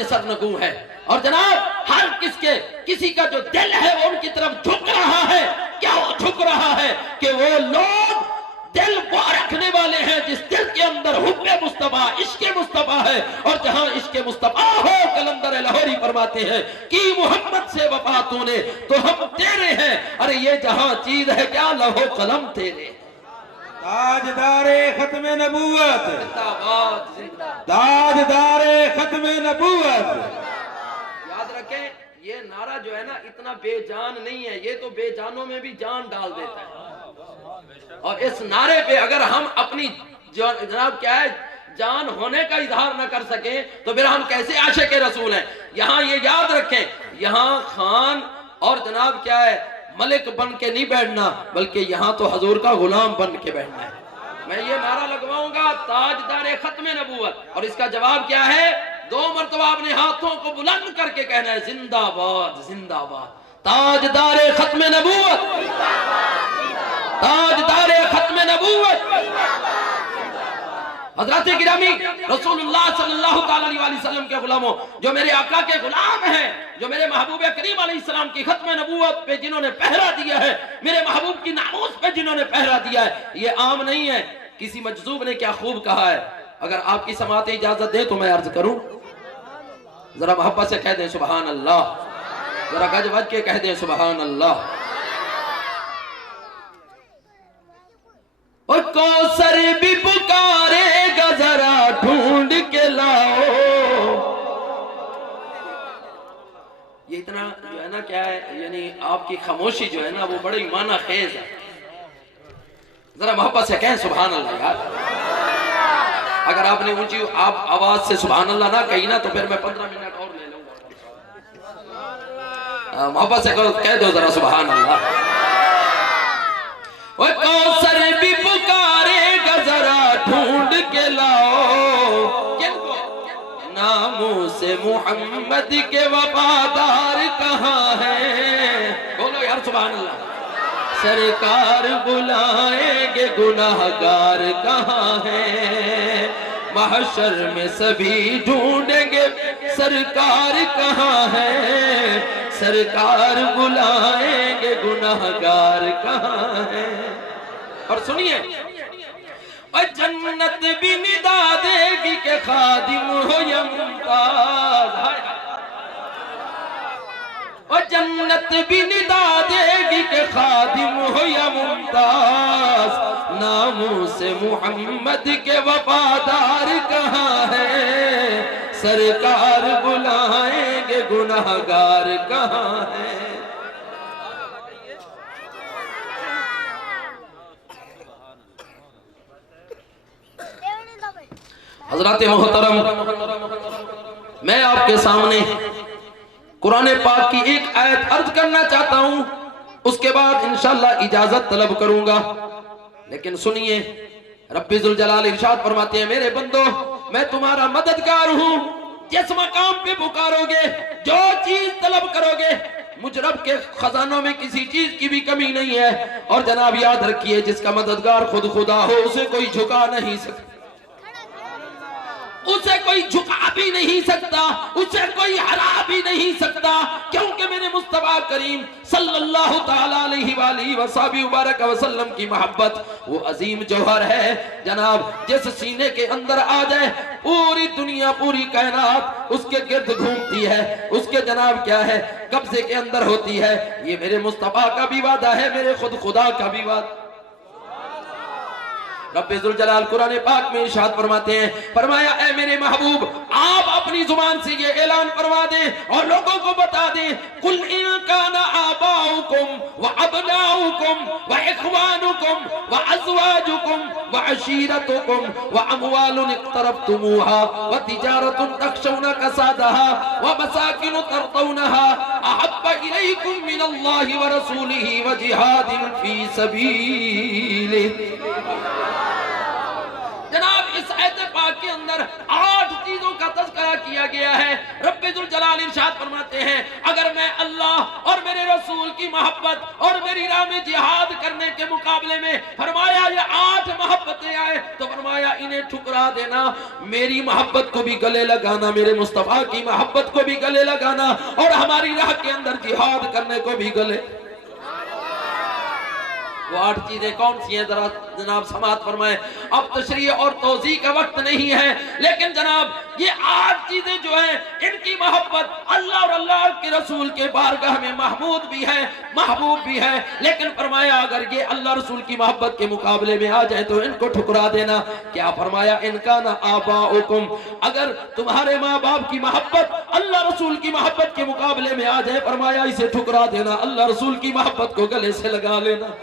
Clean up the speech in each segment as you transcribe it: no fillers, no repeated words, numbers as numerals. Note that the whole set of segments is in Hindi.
में सरनगू है। और जनाब हर किसी का जो दिल है वो उनकी तरफ झुक रहा है। क्या वो झुक रहा है कि वो लोग दिल वो रखने वाले हैं जिस दिल के अंदर हुब्बे मुस्तफा इश्क़े मुस्तफा है। और जहां इश्क़े मुस्तफा हो, कलंदर लाहौरी फरमाते हैं कि मोहम्मद से वफा तूने तो हम तेरे हैं। अरे ये जहां चीज है क्या, लहो कलम तेरे। ताजदारे खत्मे नबूवत, जिंदाबाद जिंदाबाद, ताजदारे खत्मे नबूवत। याद रखें ये नारा जो है ना इतना बेजान नहीं है, ये तो बेजानों में भी जान डाल देता है। और इस नारे पे अगर हम अपनी जनाब क्या है जान होने का इजहार न कर सके तो फिर हम कैसे आशिक़ रसूल हैं। यहां ये याद रखें, यहां खान और जनाब क्या है मलिक बन के नहीं बैठना, बल्कि यहां तो हजूर का गुलाम बन के बैठना है। मैं ये नारा लगवाऊंगा ताजदारे खत्मे नबूवत, और इसका जवाब क्या है, 2 मरतबा अपने हाथों को बुलंद करके कहना है जिंदाबाद जिंदाबाद। ताजदारे खत्मे नबूवत, ताजदारे खत्मे नबूवत। हज़रत गिरामी रसूलुल्लाह सल्लल्लाहु अलैहि वसल्लम के गुलामों, जो मेरे आका के गुलाम हैं, जो मेरे महबूब करीम अलैहिस्सलाम की खत्मे नबूवत पे जिन्होंने पहरा दिया है, मेरे महबूब की नामूस पे जिन्होंने पहरा दिया है, ये आम नहीं है। किसी मजजूब ने क्या खूब कहा है, अगर आपकी समात इजाजत दे तो मैं अर्ज करूं, जरा मोहब्बत से कह दें सुभान अल्लाह, जरा गज वज के कह दें सुभान अल्लाह। और कौसर भी पुकारेगा जरा ढूंढ के लाओ। ये इतना जो है ना क्या है, यानी आपकी खामोशी जो है ना वो बड़ी माना खेज है। जरा मोहब्बत से कहें सुभान अल्लाह यार। अगर आपने ऊंची आप आवाज से सुभान अल्लाह ना कही ना तो फिर मैं 15 मिनट और ले लूंगा। मोहब्बत से कह दो जरा सुभान अल्लाह। वो कौसर भी पुकारेगा जरा ढूंढ के लाओ, किनको, नामों से मोहम्मद के वफादार कहाँ है। बोलो यार सुभान अल्लाह। सरकार बुलाएंगे गुनाहगार कहाँ है, महशर में सभी ढूंढेंगे सरकार कहाँ है, सरकार बुलाएंगे गुनाहगार कहाँ है। और सुनिए, और जन्नत भी निदा देगी के खादिम हो या मुमताज, और जन्नत भी निदा देगी के खादिम हो या मुमताज, नामों से मोहम्मद के वफादार कहाँ है, सरकार बुलाएंगे गुनाहगार कहाँ है। हजरत मोहतरम, मैं आपके सामने कुरान पाक की एक आयत अर्ज करना चाहता हूं, उसके बाद इंशाअल्लाह इजाजत तलब करूंगा। लेकिन सुनिए, रब्बी जुल जलाल इरशाद फरमाते हैं, मेरे बंदो मैं तुम्हारा मददगार हूं, जिस मकाम पे पुकारोगे, जो चीज तलब करोगे, मुझ रब के खजानों में किसी चीज की भी कमी नहीं है। और जनाब याद रखिए, जिसका मददगार खुद खुदा हो उसे कोई झुका नहीं सकता, उसे कोई झुका भी नहीं सकता, उसे कोई हरा भी नहीं सकता, क्योंकि मेरे मुस्तफा करीम सल्लल्लाहु ताला अलैहि वसल्लम की मोहब्बत वो अजीम जौहर है जनाब, जिस सीने के अंदर आ जाए पूरी दुनिया पूरी कायनात उसके गिर्द घूमती है, उसके जनाब क्या है कब्जे के अंदर होती है। ये मेरे मुस्तफा का भी वादा है, मेरे खुद खुदा का भी वादा। रब्बे जुल जलाल कुरान पाक में इरशाद फरमाते हैं, फरमाया ऐ मेरे महबूब आप अपनी जुबान से ये ऐलान फरमा दें और लोगों को बता दें, कुल इन काना आबाउकुम व अबनाउकुम व इखवानुकुम व अज़वाजुकुम व अशीरतुकुम व अमवालुन इक़तरफ्तुमूहा व तिजारतुन तख़शौना कसादहा व मसाकिन तर्दौनहा अहब्बा इलैकुम मिनल्लाहि व रसूलिही व जिहादिन फी सबीलिही। जनाब इस आयत पाक के अंदर 8 चीजों का तज़किरा किया गया है। रब रब्बे जुल जलाल इरशाद फरमाते हैं, अगर मैं अल्लाह और मेरे रसूल की मोहब्बत और मेरी राह में जिहाद करने के मुकाबले में फरमाया ये 8 मोहब्बतें आए तो फरमाया इन्हें ठुकरा देना, मेरी मोहब्बत को भी गले लगाना, मेरे मुस्तफा की मोहब्बत को भी गले लगाना और हमारी राह के अंदर जिहाद करने को भी गले। वो 8 चीजें कौन सी हैं जरा जनाब समात फरमाए। अब तशरीह और तौज़ीह का वक्त नहीं है, लेकिन जनाब ये 8 चीजें जो हैं इनकी मोहब्बत अल्लाह और अल्लाह के रसूल के बारगाह में महमूद भी है, महबूब भी है। लेकिन फरमाया अगर ये अल्लाह रसूल की मोहब्बत के मुकाबले में आ जाए तो इनको ठुकरा देना। क्या फरमाया, इनका ना आबाउकुम, अगर तुम्हारे माँ बाप की मोहब्बत अल्लाह रसूल की मोहब्बत के मुकाबले में आ जाए फरमाया इसे ठुकरा देना, अल्लाह रसूल की मोहब्बत को गले से लगा लेना।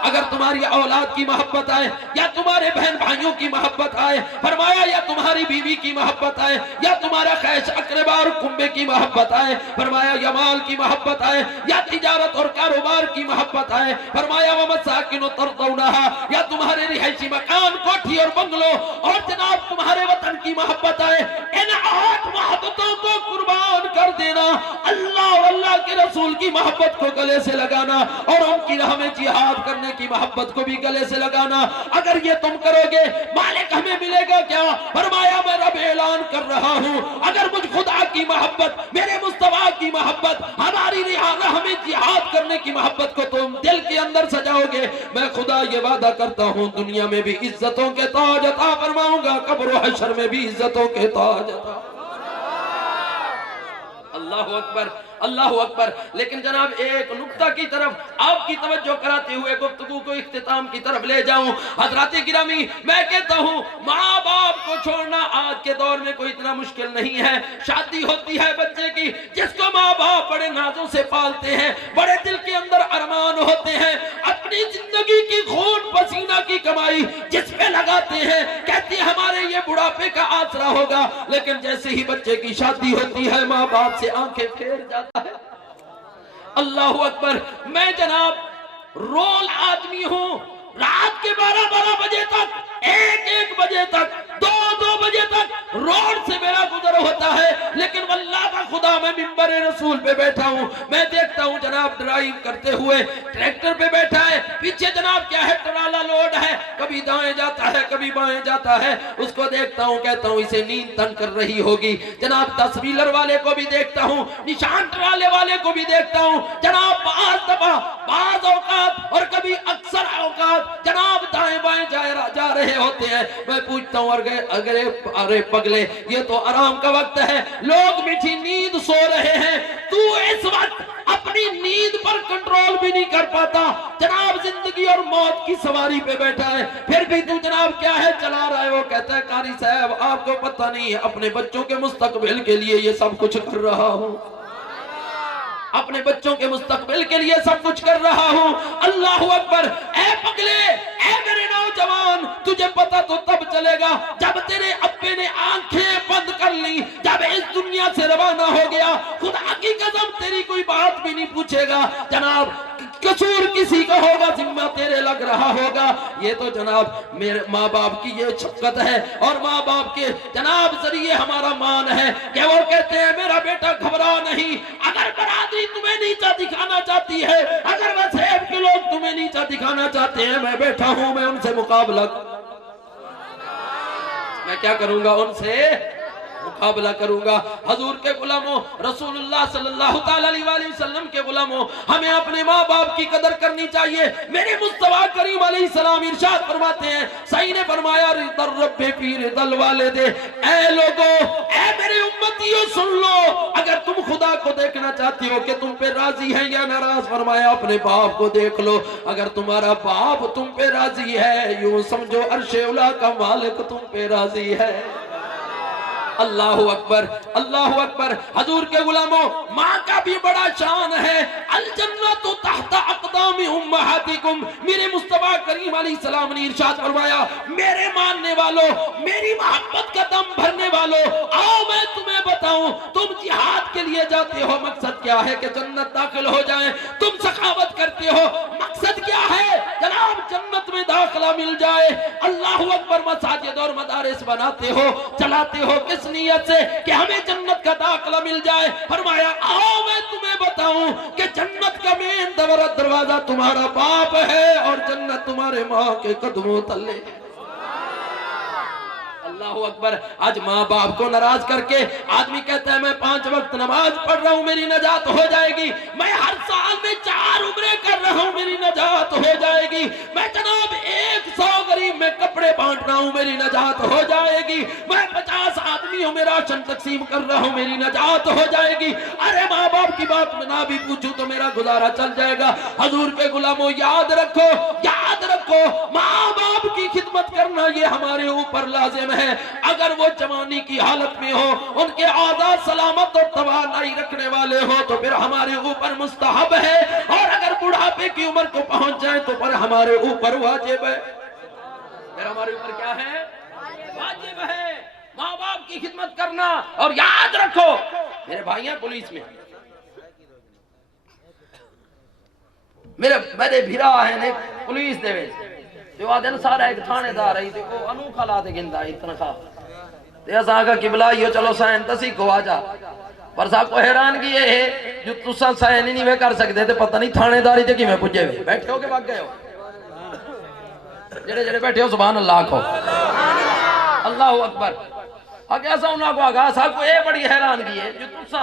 अगर तुम्हारी औलाद की मोहब्बत आए या तुम्हारे बहन भाइयों की मोहब्बत आए फरमाया, या तुम्हारी बीवी की मोहब्बत आए या तुम्हारा खैश अकरबा और कुंबे की मोहब्बत आए फरमाया, या माल की मोहब्बत आए या तिजारत और कारोबार की मोहब्बत आए फरमाया, व मसाकिन तरदौनहा, या तुम्हारे रिहायशी मकान कोठी और बंगलो और जनाब तुम्हारे वतन की मोहब्बत आए, इन 8 मोहब्बतों को कुर्बान कर देना, अल्लाह और अल्लाह के रसूल की मोहब्बत को गले से लगाना और उनकी राह में जिहाद करने की मोहब्बत को भी गले से लगाना। अगर ये तुम करोगे मालिक हमें मिलेगा क्या? फरमाया मैं रब ऐलान कर रहा हूं, अगर मुझ खुदा की मोहब्बत, मेरे मुस्तफा की मोहब्बत, हमारी राह में जिहाद करने की मोहब्बत को तुम दिल के अंदर सजाओगे, मैं खुदा ये वादा करता हूं दुनिया में भी इज्जतों के ताज अता फरमाऊंगा, कब्र और हश्र में भी इज्जतों के ताज अता। अल्लाहु अकबर, अल्लाहु अकबर। लेकिन जनाब एक नुक्ता की तरफ आपकी तवज्जो कराते हुए गुफ्तगू को इख्तिताम की तरफ ले जाऊं। हजरात गिरामी, मैं कहता हूं माँ बाप को छोड़ना आज के दौर में कोई इतना मुश्किल नहीं है। शादी होती है बच्चे की, जिसको माँ बाप बड़े नाजों से पालते हैं, बड़े दिल के अंदर अरमान होते हैं, अपनी जिंदगी की खून पसीना की कमाई जिस पे लगाते हैं, कहते हैं हमारे ये बुढ़ापे का आसरा होगा, लेकिन जैसे ही बच्चे की शादी होती है माँ बाप से आंखें फेर जाता है। अल्लाहु अकबर। मैं जनाब रोल आदमी हूं, रात के 12-12 बजे तक, 1-1 बजे तक, 2-2 बजे तक रोड से मेरा गुजर होता है, लेकिन वल्लाह का खुदा मैं मिंबर रसूल पे बैठा हूं, मैं देखता हूं जनाब ड्राइव करते हुए ट्रैक्टर पे बैठा है, पीछे जनाब क्या है ट्राला लोड है, कभी दाएं जाता है कभी बाएं जाता है, उसको देखता हूं कहता हूं इसे नींद तंग कर रही होगी। जनाब 10 व्हीलर वाले को भी देखता हूं, निशान ट्राले वाले को भी देखता हूं, जनाब बाज़ औकात और कभी अक्सर औकात जनाब दाएं बाएं जा रहे होते हैं। मैं पूछता हूं अरे पगले ये तो आराम का वक्त है, लोग मीठी नींद सो रहे हैं, तू इस वक्त अपनी नींद पर कंट्रोल भी नहीं कर पाता, जनाब जिंदगी और मौत की सवारी पे बैठा है, फिर भी तू जनाब क्या है चला रहा है। वो कहता है कारी साहब आपको पता नहीं है, अपने बच्चों के मुस्तकबिल के लिए ये सब कुछ कर रहा हूं, अपने बच्चों के मुस्तकबिल के लिए सब कुछ कर रहा हूं। अल्लाहु अकबर। ए पगले, ए मेरे नौजवान, तुझे पता तो तब चलेगा जब तेरे अब्बे ने आंखें बंद कर ली, जब इस दुनिया से रवाना हो गया, खुदा की कसम तेरी कोई बात भी नहीं पूछेगा, जनाब कसूर किसी का होगा, जिम्मा तेरे लग रहा होगा। ये तो जनाब मेरे माँ बाप की ये शफ़क़त है और माँ बाप के जनाब जरिए हमारा मान है कि वो कहते हैं मेरा बेटा घबरा नहीं, अगर बरादरी तुम्हें नीचा दिखाना चाहती है, अगर मज़हब के लोग तुम्हें नीचा दिखाना चाहते हैं, मैं बैठा हूं, मैं उनसे मुकाबला, मैं क्या करूंगा, उनसे मुकाबला करूंगा। हजूर के गुलामों, रसूलुल्लाह सल्लल्लाहु अलैहि वसल्लम के गुलामों, हमें अपने माँ बाप की कदर करनी चाहिए। मेरे मुस्तफा करीम अलैहिस्सलाम इरशाद फरमाते हैं, सही ने फरमाया रिदर रब्बे फी रिदल वालिदे, ऐ लोगों, ऐ मेरे उम्मतियों सुन लो, अगर तुम खुदा को देखना चाहती हो कि तुम पे राजी है या नाराज, फरमाया अपने बाप को देख लो, अगर तुम्हारा बाप तुम पे राजी है, यूं समझो अर्शे उला का मालिक तुम पे राजी है। अल्लाहु अकबर, अल्लाहु अकबर। हजूर के गुलामों, माँ का भी बड़ा शान है, अल जन्नतु तहता अक़दामी उम्महातिकुम, मेरे मुस्तफा करीम अलैहिस्सलाम ने इरशाद फरमाया, मेरे मानने वालों, मेरी मोहब्बत का दम भरने वालों, आओ मैं तुम्हें बताऊं, तुम जिहाद के लिए जाते हो, मकसद क्या है कि जन्नत दाखिल हो जाए, तुम सखावत करते हो, मकसद क्या है जनाब जन्नत में दाखिला मिल जाए। अल्लाहु अकबर, मसाजिद और मदारिस बनाते हो, चलाते हो किस नियत से कि हमें जन्नत का दाखिला मिल जाए। फरमाया आओ मैं तुम्हें बताऊं कि जन्नत का मेन दरवाजा तुम्हारा बाप है और जन्नत तुम्हारे माँ के कदमों तले है। अल्लाहु अकबर। आज माँ बाप को नाराज करके आदमी कहता है मैं 5 वक्त नमाज पढ़ रहा हूँ मेरी नजात हो जाएगी, मैं हर साल में 4 उम्रे कर रहा हूँ मेरी नजात हो जाएगी, मैं जनाब 100 गरीब में कपड़े बांट रहा हूँ मेरी नजात हो जाएगी, मैं 50 आदमियों में राशन तकसीम कर रहा हूँ मेरी नजात हो जाएगी। अरे माँ बाप की बात में ना भी पूछूं तो मेरा गुजारा चल जाएगा। हजूर के गुलामों याद रखो माँ बाप की खिदमत करना ये हमारे ऊपर लाजिम है। अगर वो जवानी की हालत में हो, उनके आजाद सलामत और तवानाई रखने वाले हो तो फिर हमारे ऊपर मुस्तहब है, और अगर बुढ़ापे की उम्र को पहुंच जाए तो फिर हमारे ऊपर वाजिब है। फिर हमारे ऊपर क्या है? वाजिब है माँ बाप की खिदमत करना। और याद रखो मेरे भाइयों पुलिस में मेरे भिरा है ने पुलिस दे जो आदन सारा एक थानेदार है ते को अनूखा ला ते गिंदा तनखा ते असा का किबला यो चलो साइन तसी को आजा, पर सा को हैरान की है जो तुसा साइन ही नहीं वे कर सकते ते पता नहीं थानेदारी ते किवें पुजे वे। बैठे हो के भाग गए हो? जेड़े जेड़े बैठे हो सुभान अल्लाह को, अल्लाहु अकबर। आगे ऐसा उना को आगा सा को ए बड़ी हैरान की है जो तुसा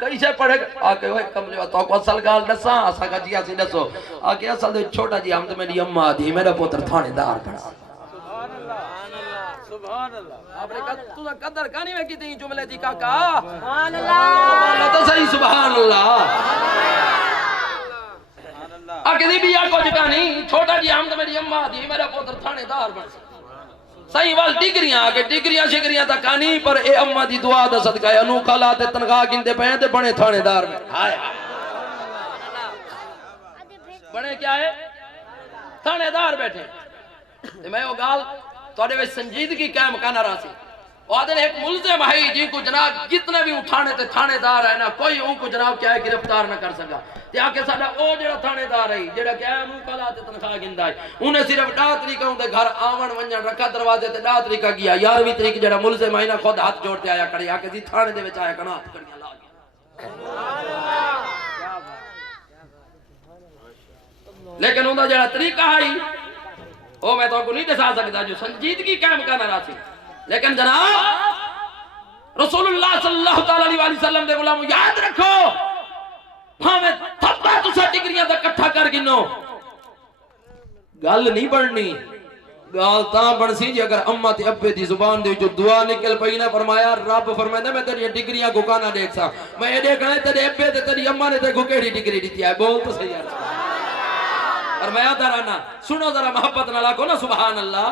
कैसे पढ़े आके ओए कमले तो को असल गाल दसा असा का जी आसी दसो आके असल दे छोटा जी हम तो मेरी अम्मा थी मेरा पुत्र थानेदार बना। सुभान अल्लाह सुभान अल्लाह। आपने तुसा कदर कानी में की जुमले दी काका? सुभान अल्लाह तो सही सुभान अल्लाह आके दी बिया को जकानी छोटा जी हम तो मेरी अम्मा थी मेरा पुत्र थानेदार बना। सही वाल डिग्रियां आके डिग्रियां शिग्रियां तक आनी पर ए अम्मा दी दुआ दा सदका अनूखा लाते तनखा गिनते पे ते बने थानेदार में। हाय बने क्या है? थानेदार बैठे ते मैं ओ गाल तोड़े विच संजीदगी कायम करना रासी। आदन एक मुलजिम है जी को जनाब जितने भी उठाने ते थानेदार है ना कोई उनको जनाब क्या है गिरफ्तार ना कर सका। ते आके साडा ओ जेड़ा थानेदार है जेड़ा क्या है मुंह कला ते तनखा गिंदा है उन्हें सिर्फ 10 तरीका उनके घर आवन वंजन रखा दरवाजे ते 10 तरीका किया। 11वीं तरीक जेड़ा मुलजिम है ना खुद हाथ जोड़ते आया करे आके जी थाने दे विच आया कना हाथ कड़ियां ला गया। लेकिन उनका जेड़ा तरीका है ओ मैं तो नहीं दसा सकदा जो संजीदगी कायम करना रासी। लेकिन जनाब रसूलुल्लाह सल्लल्लाहु अलैहि वसल्लम दे गुलाम याद रखो भावे थप्पा तुसा डिग्रियां दा इकट्ठा कर गिनो गल नहीं बननी। गाल ता बनसी जी अगर अम्मा ते अब्बे दी जुबान दे जो दुआ निकल पई ना। फरमाया रब फरमांदा मैं तेरी डिग्रियां को काना देख सा मैं ये देखना तेरे अब्बे ते तेरी अम्मा ने ते को केड़ी डिग्री दी है। बोल तो सही यार। फरमाया दराना सुनो जरा मोहब्बत नाल को ना सुभान अल्लाह।